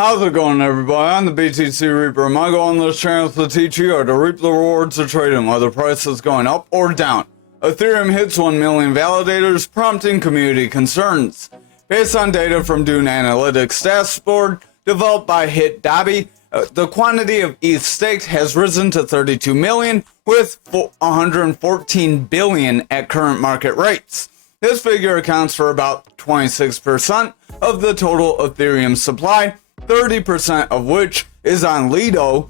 How's it going, everybody? I'm the BTC Reaper, and my goal on this channel is to teach you how to reap the rewards of trading, whether price is going up or down. Ethereum hits 1 million validators, prompting community concerns. Based on data from Dune Analytics dashboard, developed by Hit Dabi, the quantity of ETH staked has risen to 32 million, with 114 billion at current market rates. This figure accounts for about 26% of the total Ethereum supply, 30% of which is on Lido.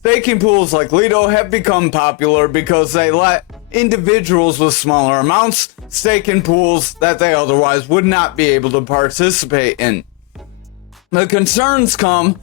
Staking pools like Lido have become popular because they let individuals with smaller amounts stake in pools that they otherwise would not be able to participate in. The concerns come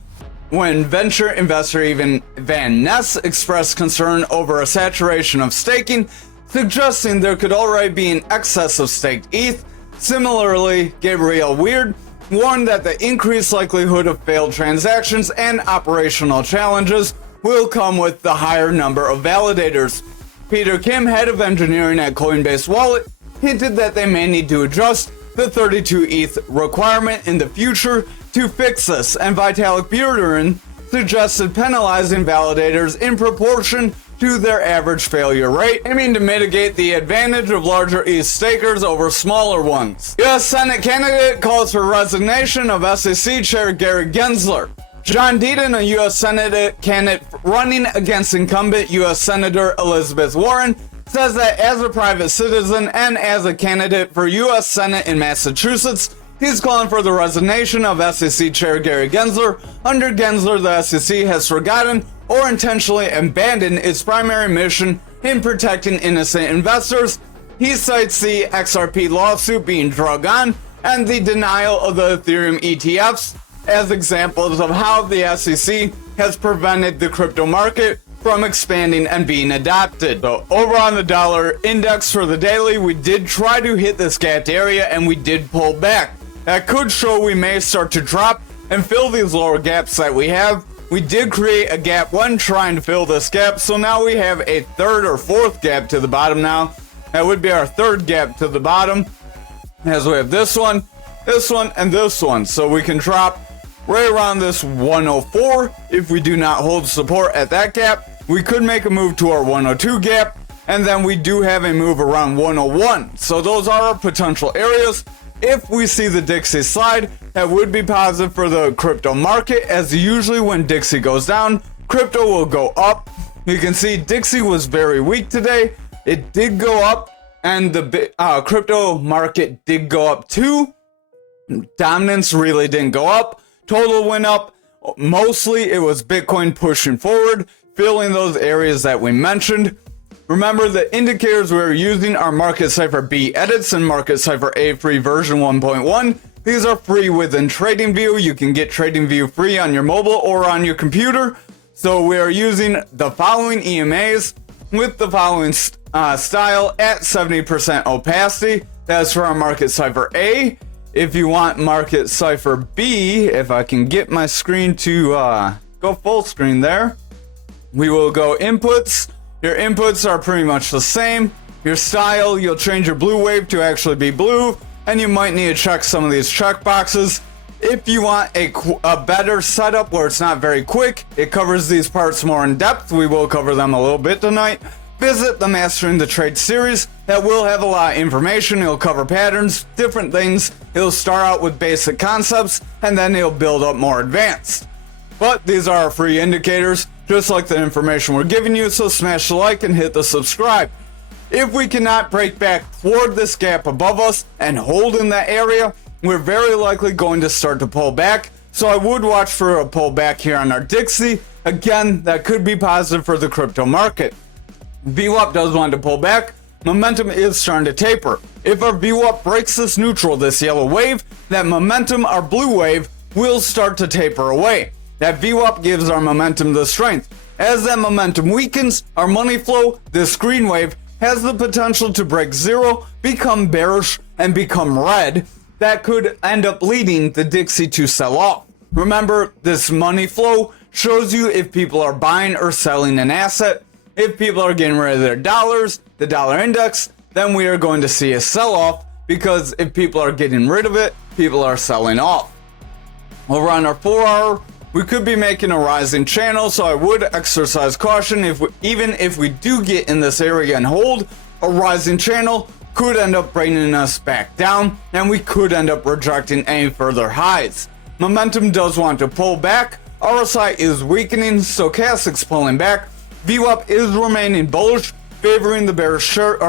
when venture investor Van Ness expressed concern over a saturation of staking, suggesting there could already be an excess of staked ETH. Similarly, Gabriel Weird warned that the increased likelihood of failed transactions and operational challenges will come with the higher number of validators. Peter Kim, head of engineering at Coinbase Wallet, hinted that they may need to adjust the 32 ETH requirement in the future to fix this, and Vitalik Buterin suggested penalizing validators in proportion to their average failure rate, aiming to mitigate the advantage of larger ETH stakers over smaller ones. U.S. Senate candidate calls for resignation of SEC Chair Gary Gensler. John Deaton, a U.S. Senate candidate running against incumbent U.S. Senator Elizabeth Warren, says that as a private citizen and as a candidate for U.S. Senate in Massachusetts, he's calling for the resignation of SEC Chair Gary Gensler. Under Gensler, the SEC has forgotten or intentionally abandoned its primary mission in protecting innocent investors. He cites the XRP lawsuit being drug on and the denial of the Ethereum ETFs as examples of how the SEC has prevented the crypto market from expanding and being adopted. So over on the dollar index for the daily, we did try to hit this gapped area and we did pull back. That could show we may start to drop and fill these lower gaps that we have. We did create a gap when trying to fill this gap, so now we have a third or fourth gap to the bottom now. That would be our third gap to the bottom, as we have this one, and this one. So we can drop right around this 104 if we do not hold support at that gap. We could make a move to our 102 gap, and then we do have a move around 101. So those are our potential areas. If we see the Dixie slide, that would be positive for the crypto market, as usually when Dixie goes down, crypto will go up. You can see Dixie was very weak today. It did go up, and the crypto market did go up too. Dominance really didn't go up. Total went up. Mostly it was Bitcoin pushing forward, filling those areas that we mentioned. Remember, the indicators we're using are Market Cipher B edits and Market Cipher A free version 1.1. These are free within TradingView. You can get TradingView free on your mobile or on your computer. So we are using the following EMAs with the following style at 70% opacity. That's for our Market Cipher A. If you want Market Cipher B, if I can get my screen to go full screen there, we will go inputs. Your inputs are pretty much the same. Your style, you'll change your blue wave to actually be blue, and you might need to check some of these check boxes. If you want a better setup where it's not very quick, it covers these parts more in depth. We will cover them a little bit tonight. Visit the Mastering the Trade series. That will have a lot of information. It'll cover patterns, different things. It'll start out with basic concepts, and then it'll build up more advanced. But these are our free indicators, just like the information we're giving you, so smash the like and hit the subscribe. If we cannot break back toward this gap above us and hold in that area, we're very likely going to start to pull back. So I would watch for a pullback here on our Dixie. Again, that could be positive for the crypto market. VWAP does want to pull back. Momentum is starting to taper. If our VWAP breaks this neutral, this yellow wave, that momentum, our blue wave, will start to taper away. That VWAP gives our momentum the strength. As that momentum weakens, our money flow, this green wave, has the potential to break zero, become bearish, and become red. That could end up leading the Dixie to sell off. Remember, this money flow shows you if people are buying or selling an asset. If people are getting rid of their dollars, the dollar index, then we are going to see a sell-off, because if people are getting rid of it, people are selling off. Over on our 4 hour, we could be making a rising channel, so I would exercise caution. Even if we do get in this area and hold, a rising channel could end up bringing us back down, and we could end up rejecting any further highs. Momentum does want to pull back. RSI is weakening, stochastics pulling back. VWAP is remaining bullish, favoring the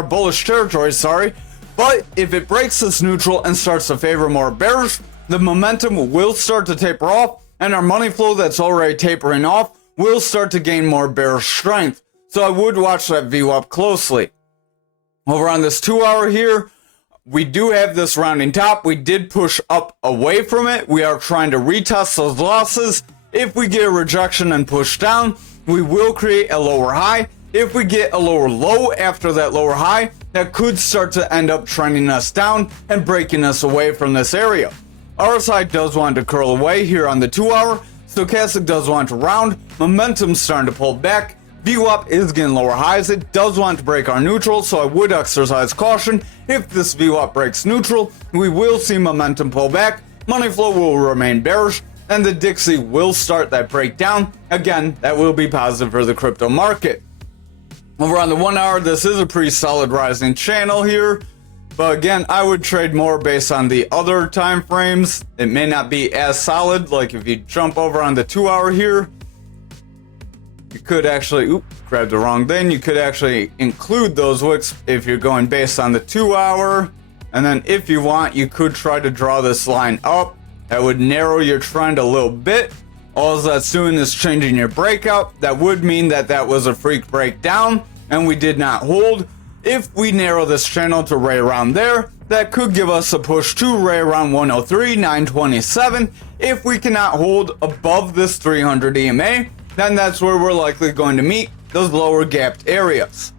bullish territory, but if it breaks this neutral and starts to favor more bearish, the momentum will start to taper off, and our money flow that's already tapering off will start to gain more bearish strength. So I would watch that VWAP closely. Over on this 2 hour here, we do have this rounding top. We did push up away from it. We are trying to retest those losses. If we get a rejection and push down, we will create a lower high. If we get a lower low after that lower high, that could start to end up trending us down and breaking us away from this area. RSI does want to curl away here on the 2 hour. Stochastic does want to round. Momentum's starting to pull back. VWAP is getting lower highs. It does want to break our neutral, so I would exercise caution. If this VWAP breaks neutral, we will see momentum pull back. Money flow will remain bearish, and the Dixie will start that breakdown. Again, that will be positive for the crypto market. Over on the 1 hour, this is a pretty solid rising channel here. But again, I would trade more based on the other time frames. It may not be as solid. Like if you jump over on the 2 hour here, you could actually, grabbed the wrong thing. You could actually include those wicks if you're going based on the 2 hour. And then if you want, you could try to draw this line up. That would narrow your trend a little bit. All that's doing is changing your breakout. That would mean that that was a freak breakdown and we did not hold. If we narrow this channel to right around there, that could give us a push to right around 103,927. If we cannot hold above this 300 EMA, then that's where we're likely going to meet those lower gapped areas.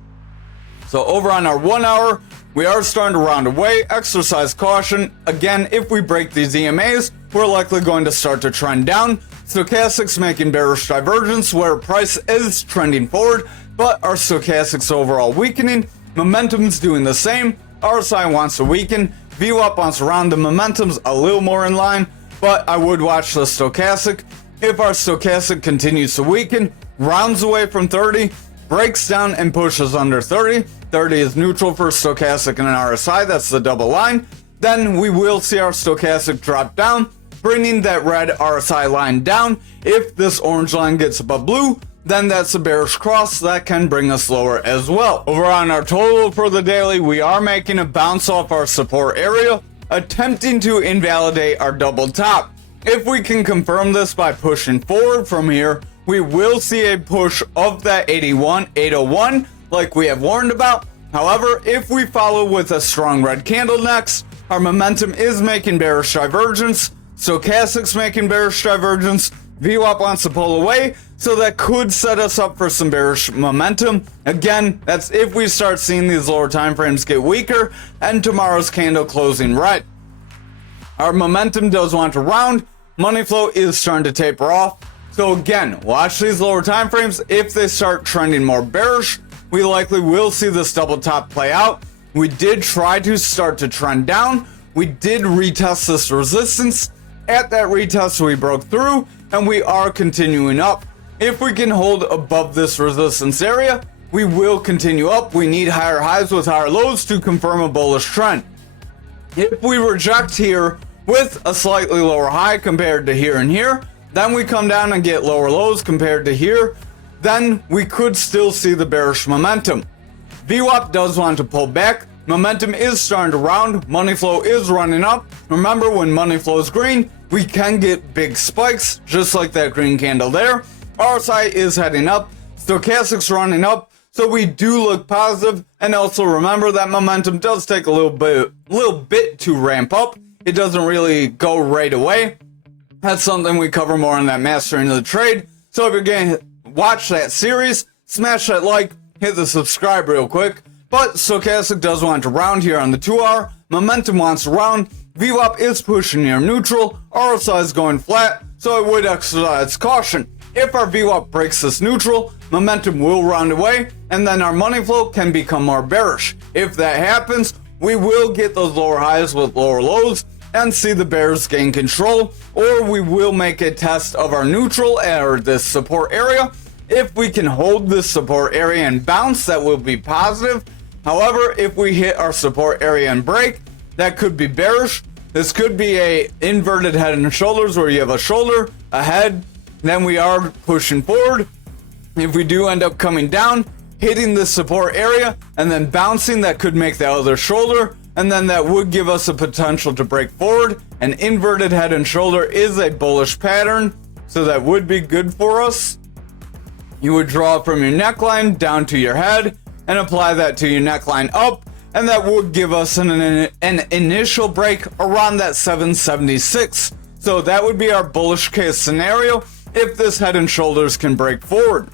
So over on our 1 hour, we are starting to round away. Exercise caution. Again, if we break these EMAs, we're likely going to start to trend down. Stochastics making bearish divergence where price is trending forward, but our stochastics overall weakening. Momentum's doing the same. RSI wants to weaken. VWAP wants to round. The momentum's a little more in line, but I would watch the stochastic. If our stochastic continues to weaken, rounds away from 30, breaks down and pushes under 30. 30 is neutral for stochastic and an RSI. That's the double line. Then we will see our stochastic drop down, bringing that red RSI line down. If this orange line gets above blue, then that's a bearish cross that can bring us lower as well. Over on our total for the daily, we are making a bounce off our support area, attempting to invalidate our double top. If we can confirm this by pushing forward from here, we will see a push of that 801 like we have warned about. However, if we follow with a strong red candle next, our momentum is making bearish divergence, stochastics making bearish divergence, VWAP wants to pull away, so that could set us up for some bearish momentum. Again, that's if we start seeing these lower time frames get weaker and tomorrow's candle closing red. Our momentum does want to round. Money flow is starting to taper off. So again, watch these lower time frames. If they start trending more bearish, we likely will see this double top play out. We did try to start to trend down. We did retest this resistance. At that retest, we broke through and we are continuing up. If we can hold above this resistance area, we will continue up. We need higher highs with higher lows to confirm a bullish trend. If we reject here with a slightly lower high compared to here and here, then we come down and get lower lows compared to here, then we could still see the bearish momentum. VWAP does want to pull back. Momentum is starting to round. Money flow is running up. Remember, when money flow is green, we can get big spikes, just like that green candle there. RSI is heading up. Stochastics running up. So we do look positive. And also remember that momentum does take a little bit to ramp up. It doesn't really go right away. That's something we cover more on that Mastering of the Trade. So if you're going to watch that series, smash that like, hit the subscribe real quick. But stochastic does want to round here on the 2 hour. Momentum wants to round. VWAP is pushing near neutral. RSI is going flat, so I would exercise caution. If our VWAP breaks this neutral, momentum will round away, and then our money flow can become more bearish. If that happens, we will get those lower highs with lower lows, and see the bears gain control, or we will make a test of our neutral or this support area. If we can hold this support area and bounce, that will be positive. However, if we hit our support area and break, that could be bearish. This could be a inverted head and shoulders where you have a shoulder, a head, then we are pushing forward. If we do end up coming down, hitting the support area and then bouncing, that could make the other shoulder, and then that would give us a potential to break forward. An inverted head and shoulder is a bullish pattern, so that would be good for us. You would draw from your neckline down to your head and apply that to your neckline up, and that would give us an initial break around that 776. So that would be our bullish case scenario if this head and shoulders can break forward.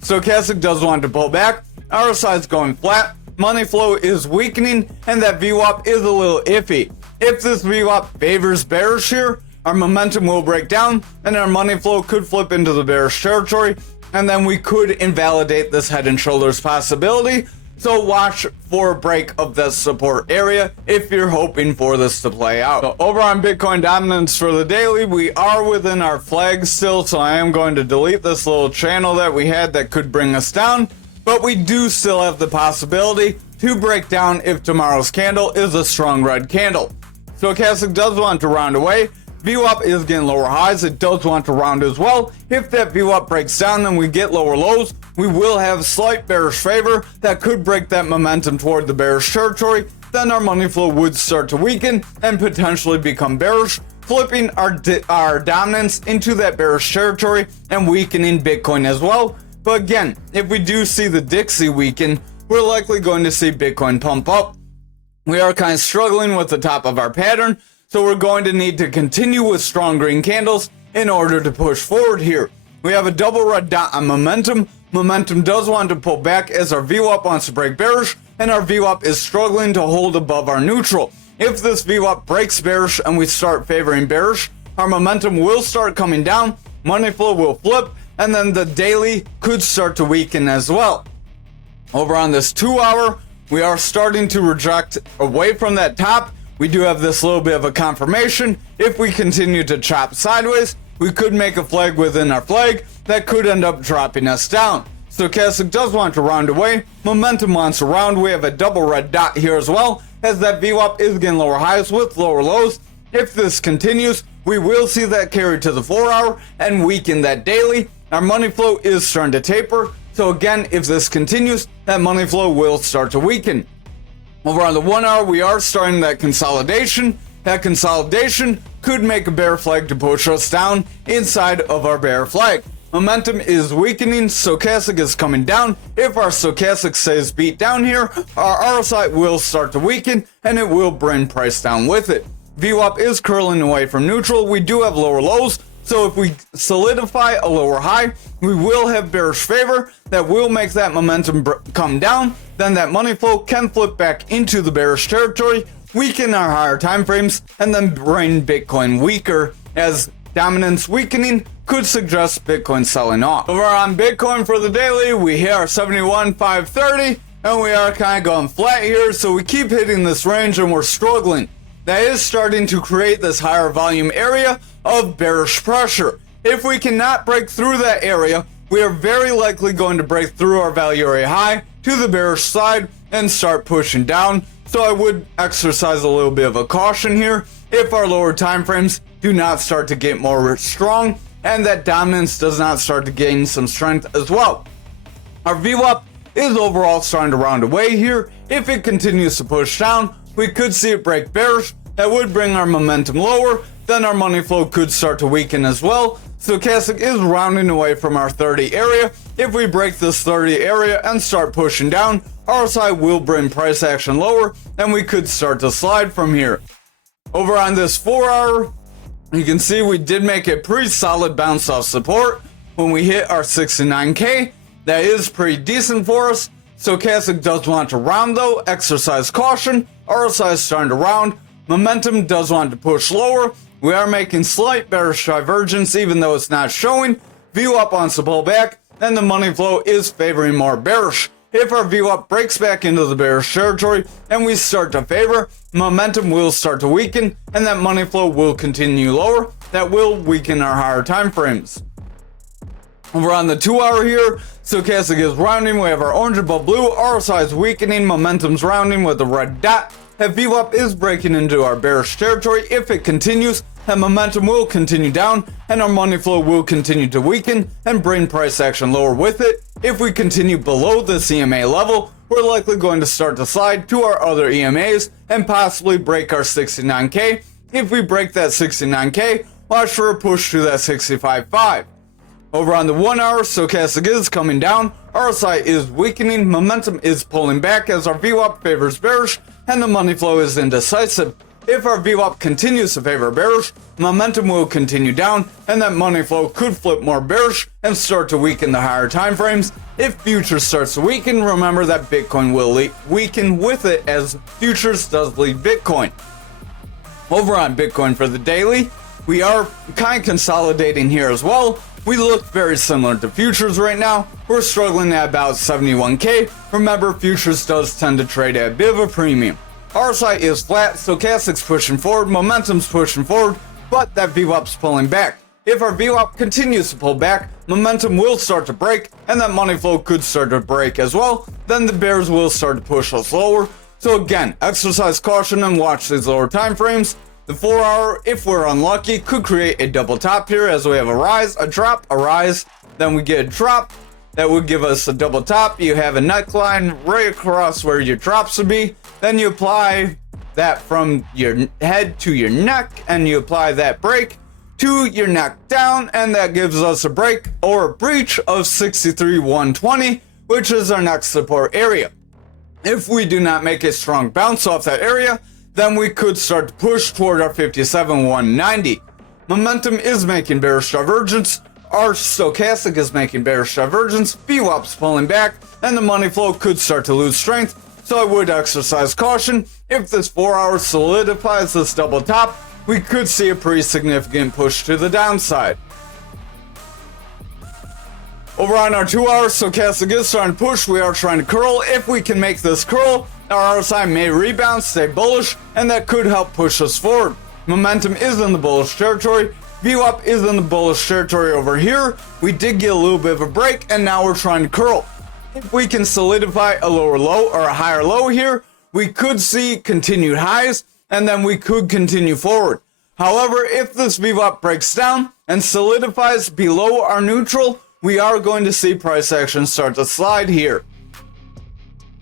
Stochastic does want to pull back, RSI is going flat, money flow is weakening, and that VWAP is a little iffy. If this VWAP favors bearish here, our momentum will break down and our money flow could flip into the bearish territory, and then we could invalidate this head and shoulders possibility. So watch for a break of this support area if you're hoping for this to play out. So over on Bitcoin dominance for the daily, we are within our flag still, so I am going to delete this little channel that we had that could bring us down, but we do still have the possibility to break down if tomorrow's candle is a strong red candle. Stochastic does want to round away. VWAP is getting lower highs. It does want to round as well. If that VWAP breaks down and we get lower lows, we will have slight bearish favor that could break that momentum toward the bearish territory. Then our money flow would start to weaken and potentially become bearish, flipping our dominance into that bearish territory and weakening Bitcoin as well. But again, if we do see the Dixie weaken, we're likely going to see Bitcoin pump up. We are kind of struggling with the top of our pattern, so we're going to need to continue with strong green candles in order to push forward here. We have a double red dot on momentum. Momentum does want to pull back as our VWAP wants to break bearish, and our VWAP is struggling to hold above our neutral. If this VWAP breaks bearish and we start favoring bearish, our momentum will start coming down, money flow will flip, and then the daily could start to weaken as well. Over on this 2 hour, we are starting to reject away from that top. We do have this little bit of a confirmation. If we continue to chop sideways, we could make a flag within our flag that could end up dropping us down. Stochastic does want to round away. Momentum wants to round. We have a double red dot here as well, as that VWAP is getting lower highs with lower lows. If this continues, we will see that carry to the 4 hour and weaken that daily. Our money flow is starting to taper. So again, if this continues, that money flow will start to weaken. Over on the 1 hour, we are starting that consolidation. That consolidation could make a bear flag to push us down inside of our bear flag. Momentum is weakening, stochastic is coming down. If our stochastic stays beat down here, our RSI will start to weaken and it will bring price down with it. VWAP is curling away from neutral. We do have lower lows, so if we solidify a lower high, we will have bearish favor that will make that momentum come down. Then that money flow can flip back into the bearish territory, weaken our higher time frames, and then bring Bitcoin weaker, as dominance weakening could suggest Bitcoin selling off. Over on Bitcoin for the daily, we hit our 71,530 and we are kind of going flat here, so we keep hitting this range and we're struggling. That is starting to create this higher volume area of bearish pressure. If we cannot break through that area, we are very likely going to break through our value area high to the bearish side and start pushing down. So I would exercise a little bit of a caution here if our lower time frames do not start to get more strong and that dominance does not start to gain some strength as well. Our VWAP is overall starting to round away here. If it continues to push down, we could see it break bearish. That would bring our momentum lower. Then our money flow could start to weaken as well. Stochastic is rounding away from our 30 area. If we break this 30 area and start pushing down, RSI will bring price action lower and we could start to slide from here. Over on this 4 hour, you can see we did make a pretty solid bounce off support when we hit our 69K. That is pretty decent for us. Stochastic does want to round though, exercise caution. RSI is starting to round. Momentum does want to push lower. We are making slight bearish divergence even though it's not showing. VWAP wants to pull back and the money flow is favoring more bearish. If our VWAP breaks back into the bearish territory and we start to favor, momentum will start to weaken and that money flow will continue lower. That will weaken our higher time frames. Over on the 2 hour here, stochastic is rounding. We have our orange above blue. RSI is weakening. Momentum's rounding with the red dot. That VWAP is breaking into our bearish territory. If it continues, that momentum will continue down and our money flow will continue to weaken and bring price action lower with it. If we continue below this EMA level, we're likely going to start to slide to our other EMAs and possibly break our 69K. If we break that 69K, watch for a push to that 65.5. Over on the 1 hour, stochastic is coming down, RSI is weakening, momentum is pulling back as our VWAP favors bearish and the money flow is indecisive. If our VWAP continues to favor bearish, momentum will continue down and that money flow could flip more bearish and start to weaken the higher time frames. If futures starts to weaken, remember that Bitcoin will weaken with it as futures does lead Bitcoin. Over on Bitcoin for the daily, we are kind of consolidating here as well. We look very similar to futures right now. We're struggling at about 71K. Remember, futures does tend to trade at a bit of a premium. RSI is flat, stochastic's pushing forward, momentum's pushing forward, but that VWAP's pulling back. If our VWAP continues to pull back, momentum will start to break, and that money flow could start to break as well. Then the bears will start to push us lower. So again, exercise caution and watch these lower time frames. The 4 hour, if we're unlucky, could create a double top here as we have a rise, a drop, a rise, then we get a drop. That would give us a double top. You have a neckline right across where your drops would be. Then you apply that from your head to your neck and you apply that break to your neck down, and that gives us a break or a breach of 63,120, which is our next support area. If we do not make a strong bounce off that area, then we could start to push toward our 57,190. Momentum is making bearish divergence. Our stochastic is making bearish divergence. VWAP's pulling back, and the money flow could start to lose strength. So I would exercise caution. If this 4 hour solidifies this double top, we could see a pretty significant push to the downside. Over on our 2 hour, stochastic is starting to push. We are trying to curl. If we can make this curl, our RSI may rebound, stay bullish, and that could help push us forward. Momentum is in the bullish territory. VWAP is in the bullish territory over here. We did get a little bit of a break, and now we're trying to curl. If we can solidify a lower low or a higher low here, we could see continued highs, and then we could continue forward. However, if this VWAP breaks down and solidifies below our neutral, we are going to see price action start to slide here.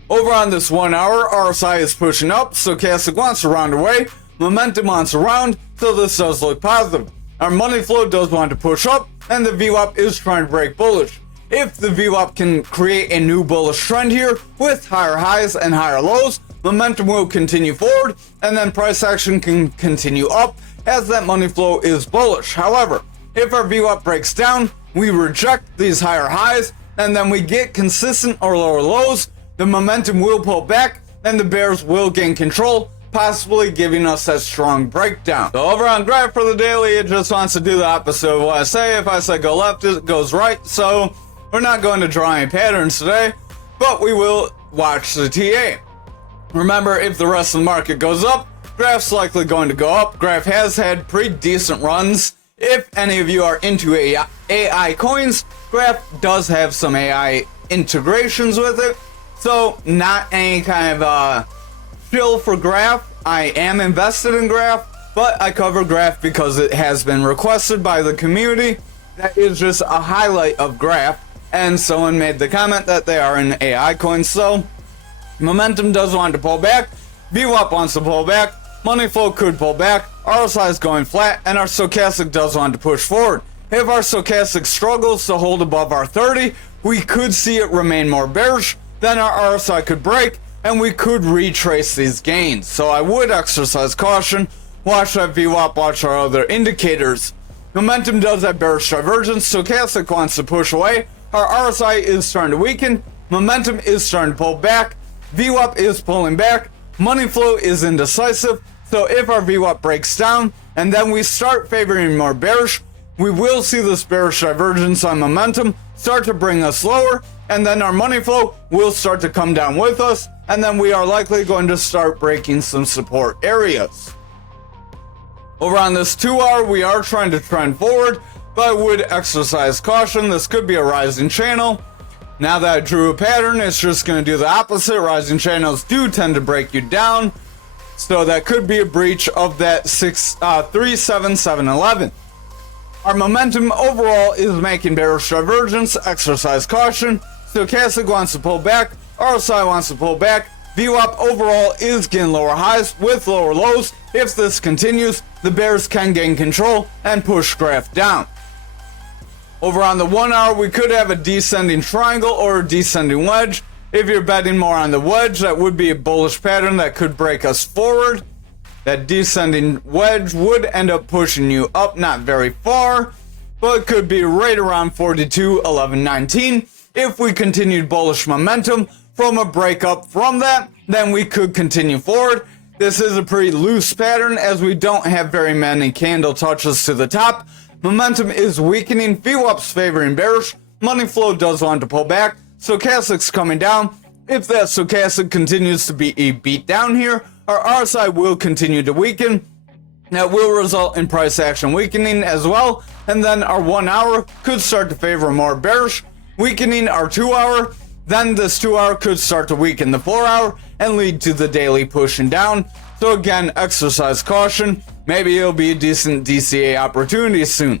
Over on this 1 hour, RSI is pushing up, stochastic wants to round away, momentum wants to round, so this does look positive. Our money flow does want to push up, and the VWAP is trying to break bullish. If the VWAP can create a new bullish trend here with higher highs and higher lows, momentum will continue forward, and then price action can continue up as that money flow is bullish. However, if our VWAP breaks down, we reject these higher highs, and then we get consistent or lower lows, the momentum will pull back, and the bears will gain control, possibly giving us that strong breakdown. So over on graph for the daily, it just wants to do the opposite of what I say. If I say go left, it goes right. So we're not going to draw any patterns today, but we will watch the TA. Remember, if the rest of the market goes up, graph's likely going to go up. Graph has had pretty decent runs. If any of you are into AI coins, Graph does have some AI integrations with it. So not any kind of chill for Graph. I am invested in Graph, but I cover Graph because it has been requested by the community. That is just a highlight of Graph, and someone made the comment that they are in AI coins. So momentum does want to pull back, VWAP wants to pull back, money flow could pull back, RSI is going flat, and our stochastic does want to push forward. If our stochastic struggles to hold above our 30, we could see it remain more bearish. Then our RSI could break, and we could retrace these gains. So I would exercise caution, watch that VWAP, watch our other indicators. Momentum does have bearish divergence, stochastic wants to push away, our RSI is starting to weaken, momentum is starting to pull back, VWAP is pulling back, money flow is indecisive. So if our VWAP breaks down, and then we start favoring more bearish, we will see this bearish divergence on momentum start to bring us lower, and then our money flow will start to come down with us, and then we are likely going to start breaking some support areas. Over on this 2-hour, we are trying to trend forward, but I would exercise caution. This could be a rising channel. Now that I drew a pattern, it's just going to do the opposite. Rising channels do tend to break you down, so that could be a breach of that 37711. Our momentum overall is making bearish divergence. Exercise caution. Stochastic wants to pull back. RSI wants to pull back. VWAP overall is getting lower highs with lower lows. If this continues, the bears can gain control and push graph down. Over on the 1-hour, we could have a descending triangle or a descending wedge. If you're betting more on the wedge, that would be a bullish pattern that could break us forward. That descending wedge would end up pushing you up, not very far, but it could be right around 42.1119. If we continued bullish momentum from a breakup from that, then we could continue forward. This is a pretty loose pattern as we don't have very many candle touches to the top. Momentum is weakening, VWAP's favoring bearish, money flow does want to pull back, stochastic's coming down. If that stochastic continues to be a beat down here, our RSI will continue to weaken. That will result in price action weakening as well, and then our 1-hour could start to favor more bearish, weakening our 2-hour. Then this 2-hour could start to weaken the 4-hour and lead to the daily pushing down. So again, exercise caution. Maybe it'll be a decent DCA opportunity soon.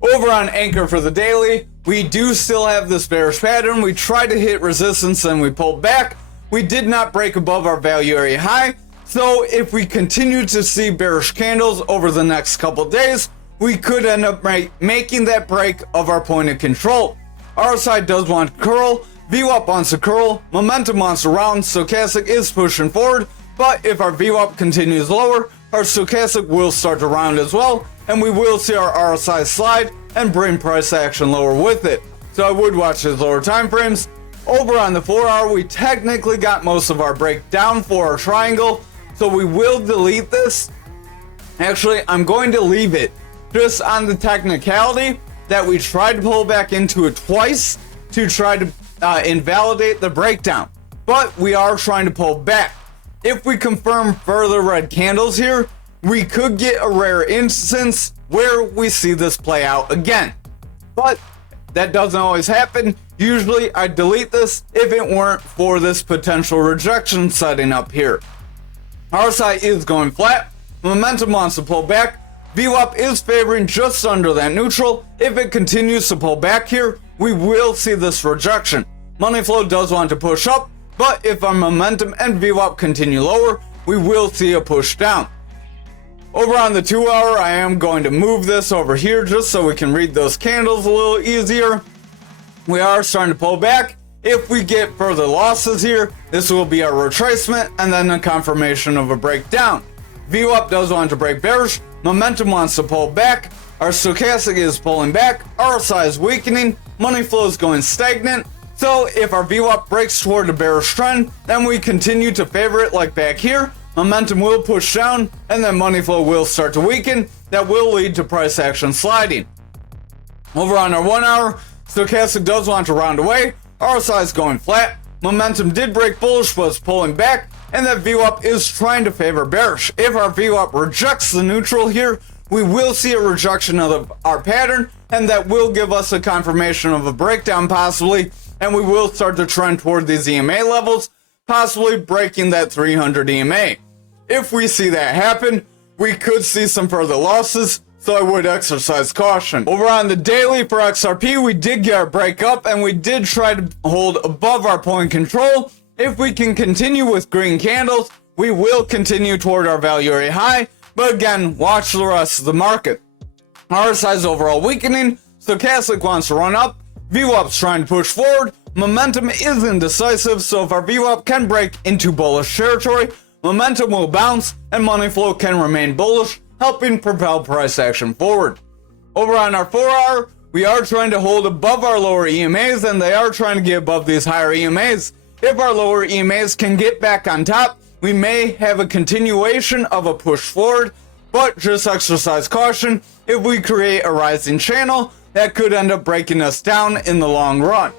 Over on Ankr for the daily, we do still have this bearish pattern. We tried to hit resistance and we pulled back. We did not break above our value area high. So if we continue to see bearish candles over the next couple days, we could end up making that break of our point of control. RSI does want to curl, VWAP wants to curl, momentum wants to round, stochastic is pushing forward, but if our VWAP continues lower, our stochastic will start to round as well, and we will see our RSI slide and bring price action lower with it. So I would watch these lower time frames. Over on the 4-hour, we technically got most of our breakdown for our triangle, so we will delete this. Actually, I'm going to leave it just on the technicality that we tried to pull back into it twice to try to invalidate the breakdown, but we are trying to pull back. If we confirm further red candles here, we could get a rare instance where we see this play out again, but that doesn't always happen. Usually I delete this if it weren't for this potential rejection setting up here. RSI is going flat, momentum wants to pull back, VWAP is favoring just under that neutral. If it continues to pull back here, we will see this rejection. Money flow does want to push up, but if our momentum and VWAP continue lower, we will see a push down. Over on the 2-hour, I am going to move this over here just so we can read those candles a little easier. We are starting to pull back. If we get further losses here, this will be our retracement and then a confirmation of a breakdown. VWAP does want to break bearish, momentum wants to pull back, our stochastic is pulling back, RSI is weakening, money flow is going stagnant. So if our VWAP breaks toward a bearish trend, then we continue to favor it like back here. Momentum will push down, and then money flow will start to weaken. That will lead to price action sliding. Over on our 1-hour, stochastic does want to round away. RSI is going flat. Momentum did break bullish, but it's pulling back, and that VWAP is trying to favor bearish. If our VWAP rejects the neutral here, we will see a rejection of our pattern, and that will give us a confirmation of a breakdown possibly, and we will start to trend toward these EMA levels, possibly breaking that 300 EMA. If we see that happen, we could see some further losses, so I would exercise caution. Over on the daily for XRP, we did get our break up, and we did try to hold above our point control. If we can continue with green candles, we will continue toward our value area high, but again, watch the rest of the market. RSI is overall weakening, stochastic wants to run up, VWAP's trying to push forward, momentum is indecisive, so if our VWAP can break into bullish territory, momentum will bounce and money flow can remain bullish, helping propel price action forward. Over on our 4-hour, we are trying to hold above our lower EMAs, and they are trying to get above these higher EMAs. If our lower EMAs can get back on top, we may have a continuation of a push forward, but just exercise caution. if we create a rising channel that could end up breaking us down in the long run.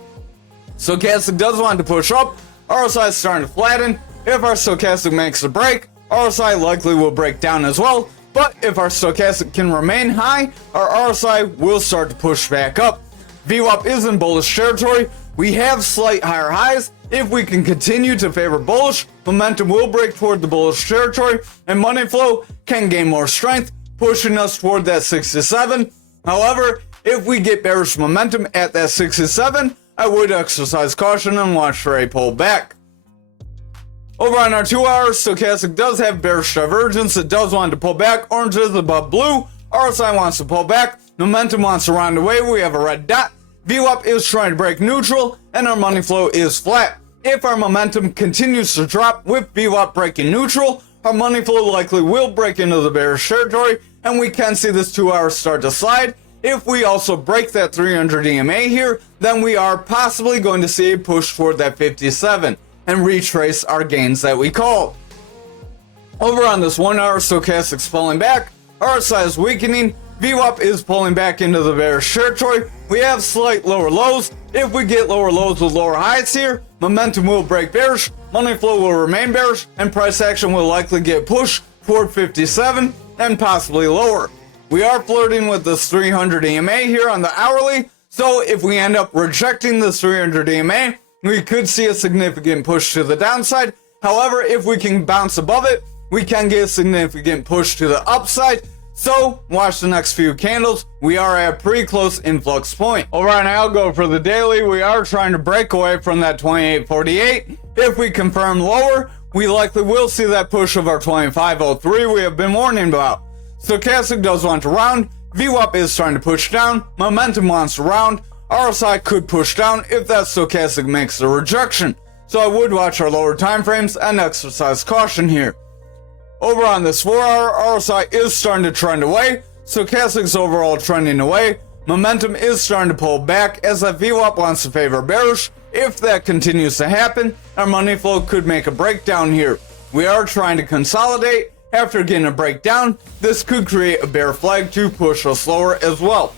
Stochastic does want to push up, RSI is starting to flatten. If our stochastic makes a break, RSI likely will break down as well, but if our stochastic can remain high, our RSI will start to push back up. VWAP is in bullish territory. We have slight higher highs. If we can continue to favor bullish, momentum will break toward the bullish territory, and money flow can gain more strength, pushing us toward that 67. However, if we get bearish momentum at that 67, I would exercise caution and watch for a pullback. Over on our 2 hours, stochastic does have bearish divergence. It does want to pull back. Orange is above blue. RSI wants to pull back. Momentum wants to round away. We have a red dot. VWAP is trying to break neutral, and our money flow is flat. If our momentum continues to drop with VWAP breaking neutral, our money flow likely will break into the bearish territory, and we can see this 2 hours start to slide. If we also break that 300 EMA here, then we are possibly going to see a push toward that 57 and retrace our gains that we called. Over on this 1 hour, stochastic's pulling back, RSI is weakening, VWAP is pulling back into the bearish territory. We have slight lower lows. If we get lower lows with lower highs here, momentum will break bearish, money flow will remain bearish, and price action will likely get pushed toward 57 and possibly lower. We are flirting with this 300 EMA here on the hourly, so if we end up rejecting this 300 EMA, we could see a significant push to the downside. However, if we can bounce above it, we can get a significant push to the upside. So, watch the next few candles. We are at a pretty close influx point. Over on ALGO for the daily, we are trying to break away from that 28.48. If we confirm lower, we likely will see that push of our 25.03 we have been warning about. Stochastic does want to round. VWAP is trying to push down. Momentum wants to round. RSI could push down if that stochastic makes a rejection. So I would watch our lower time frames and exercise caution here. Over on this 4 hour, RSI is starting to trend away. Stochastic's overall trending away. Momentum is starting to pull back as that VWAP wants to favor bearish. If that continues to happen, our money flow could make a breakdown here. We are trying to consolidate. After getting a breakdown, this could create a bear flag to push us lower as well.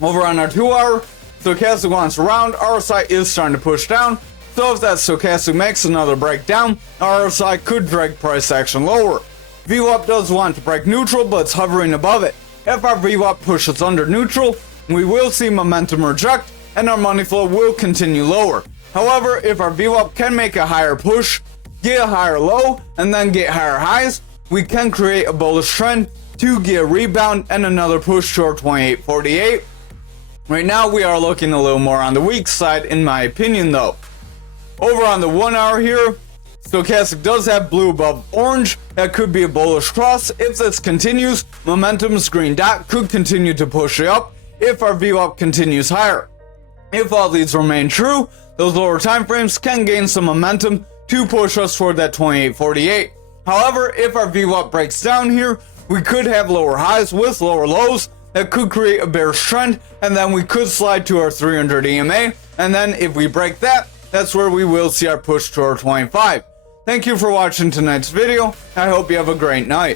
Over on our 2 hour, stochastic wants to round. RSI is starting to push down. So if that stochastic makes another breakdown, RSI could drag price action lower. VWAP does want to break neutral, but it's hovering above it. If our VWAP pushes under neutral, we will see momentum reject, and our money flow will continue lower. However, if our VWAP can make a higher push, get a higher low, and then get higher highs, we can create a bullish trend to get a rebound and another push to our 28.48. Right now, we are looking a little more on the weak side, in my opinion, though. Over on the 1 hour here, stochastic does have blue above orange. That could be a bullish cross. If this continues, momentum's green dot could continue to push it up if our VWAP continues higher. If all these remain true, those lower time frames can gain some momentum to push us toward that 28.48. However, if our VWAP breaks down here, we could have lower highs with lower lows. That could create a bearish trend, and then we could slide to our 300 EMA, and then if we break that, that's where we will see our push to our 25. Thank you for watching tonight's video. I hope you have a great night.